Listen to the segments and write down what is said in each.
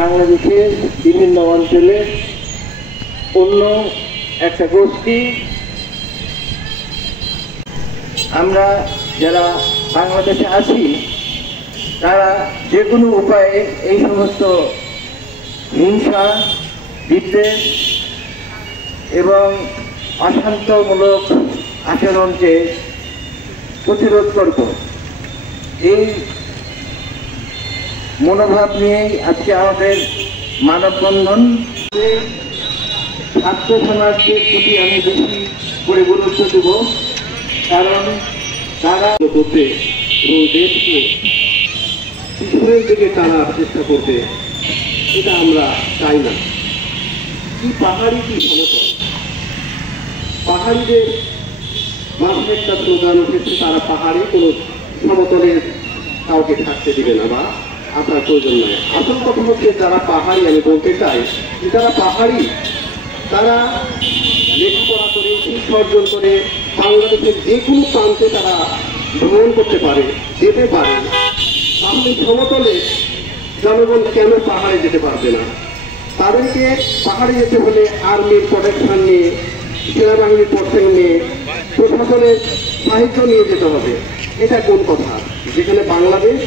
বাংলাদেশের বিভিন্ন অঞ্চলে অন্য একটা গোষ্ঠী আমরা যারা বাংলাদেশে আছি তারা যে কোনো উপায়ে এই সমস্ত হিংসা বিদ্বেষ এবং অশান্তমূলক আচরণকে প্রতিরোধ করব এই মনোভাব নিয়েই আজকে আমাদের মানববন্ধন। ছাত্র সমাজের প্রতি আমি বেশি করে গুরুত্ব দেব, কারণ তারা করতে এবং দেশকে পিছনের দিকে টানার চেষ্টা করতে, এটা আমরা চাই না। কি পাহাড়ি কি সমতল, পাহাড়িদের মাঝে একটা স্লোগান উঠেছে, তারা পাহাড়ে কোনো সমতলের কাউকে থাকতে দিবে না বা আপনার প্রয়োজন নয়। আসল কথা হচ্ছে যারা পাহাড়ি, আমি বলতে চাই যে যারা পাহাড়ি তারা লেখাপড়া করে শিক্ষা অর্জন করে বাংলাদেশের যে কোনো প্রান্তে তারা ভ্রমণ করতে পারে, যেতে পারে, তাহলে সমতলে জনগণ কেন পাহাড়ে যেতে পারবে না? তাদেরকে পাহাড়ে যেতে হলে আর্মির প্রোটেকশন নিয়ে, সেনাবাহিনীর প্রোটেকশন নিয়ে, প্রশাসনের সাহায্য নিয়ে যেতে হবে। এটা কোন কথা? যেখানে বাংলাদেশ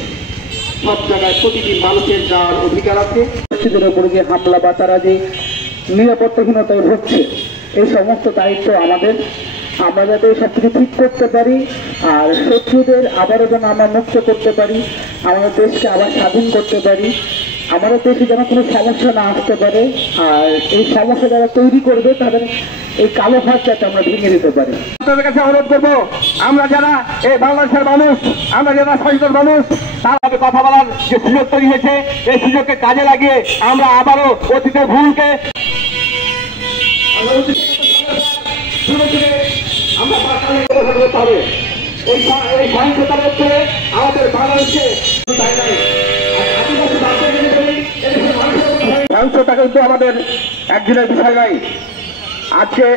সব জায়গায় প্রতিটি মানুষের যার অধিকার আছে, পরিস্থিতির উপরে যে হামলা বা তারা যে নিরাপত্তাহীনতায় ভুগছে, এই সমস্ত দায়িত্ব আমাদের। আমরা যাতে সব কিছু ঠিক করতে পারি আর শত্রুদের আবারও যেন আমরা মুক্ত করতে পারি, আমাদের দেশকে আবার স্বাধীন করতে পারি, আমাদের দেশে যেন কোনো সমস্যা না আসতে পারে, আর এই সমস্যা যারা তৈরি করবে তাদের এই কালো ফাঁক যাতে আমরা ভেঙে দিতে পারি। আপনাদের কাছে অনুরোধ করবো, আমরা যারা এই বাংলাদেশের মানুষ, আমরা যারা সচেতন মানুষ, তার কথা বলার যে সুযোগ তৈরি হয়েছে, এই সুযোগকে কাজে লাগিয়ে আমরা আবারও অতীতের ভুলকে এই সহিংসতার মধ্যে আমাদের বাংলাদেশে সহিংসতা কিন্তু আমাদের একদিনের বিষয় নয়। আজকে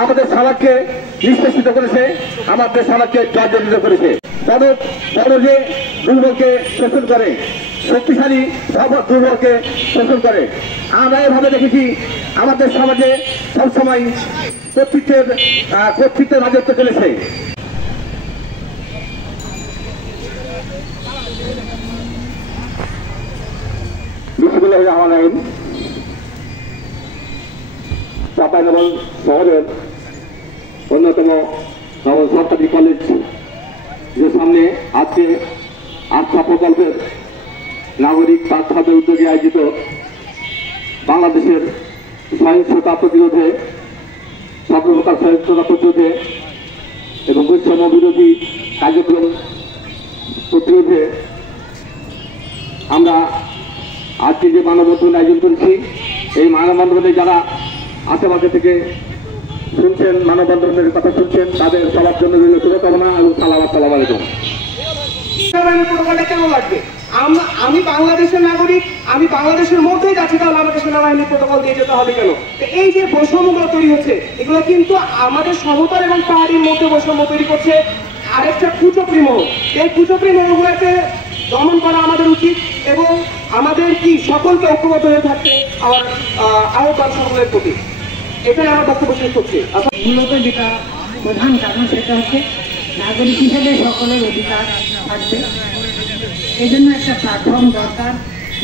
আমাদের সমাজকে নিষ্পেষিত করেছে, আমাদের সমাজকে জর্জরিত করেছে। বড় যে দুর্বলকে শোষণ করে, শক্তিশালী দুর্বলকে শোষণ করে। আমরা এভাবে দেখেছি আমাদের সমাজে সবসময় কর্তৃত্বের রাজত্ব চলেছে। বিশ্ববিদ্যালয় চাঁপাইনবাবগঞ্জ শহরের অন্যতম সরকারি কলেজ যে সামনে আজকে আস্থা প্রকল্পের নাগরিক পাঠ্যদের উদ্যোগে আয়োজিত বাংলাদেশের সহিংসতা প্রতিরোধে, সর্বপ্রকার সহিংসতা প্রতিরোধে এবং বৈষম্য বিরোধী কার্যক্রম প্রতিরোধে আমরা আজকে যে মানববন্ধন আয়োজন করেছি, এই মানববন্ধনে যারা আশেপাশে থেকে শুনছেন, মানববন্ধনের কথা শুনছেন, তাদের সবার জন্য শুভকামনা এবং সালাম আলাইকুম। কেমন লাগবে? আমি বাংলাদেশের নাগরিক, আমি বাংলাদেশের মধ্যেই যাচ্ছি, তাহলে আমাকে সেনাবাহিনীর প্রোটোকল দিয়ে যেতে হবে কেন? এই যে বৈষম্যগুলো তৈরি হচ্ছে, এগুলো কিন্তু আমাদের সমতল এবং পাহাড়ির মধ্যে বৈষম্য তৈরি করছে আরেকটা কুচক্রী মহল। এই কুচক্রী মহলগুলোকে দমন করা আমাদের উচিত এবং আমাদের কি সকলকে ঐক্যবদ্ধ হয়ে থাকতে আমার আহ্বান সকলের প্রতি। এটাই আমার বক্তব্য শেষ করছি। মূলত যেটা প্রধান কারণ সেটা হচ্ছে নাগরিক হিসেবে সকলের অধিকার থাকবে। এই জন্য একটা প্ল্যাটফর্ম দরকার।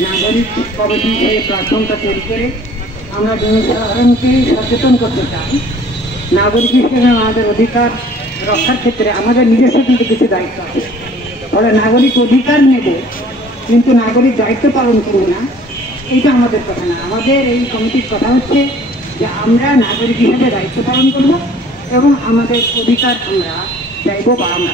নাগরিক কমিটি এই প্ল্যাটফর্মটা তৈরি করে আমরা জনসাধারণকে সচেতন করতে চাই। নাগরিক হিসেবে আমাদের অধিকার রক্ষার ক্ষেত্রে আমাদের নিজস্ব কিন্তু কিছু দায়িত্ব আছে। ফলে নাগরিক অধিকার নেবে কিন্তু নাগরিক দায়িত্ব পালন করবে না, এইটা আমাদের কথা না। আমাদের এই কমিটির কথা হচ্ছে যে আমরা নাগরিক হিসেবে দায়িত্ব পালন করব এবং আমাদের অধিকার আমরা চাইব বা আমরা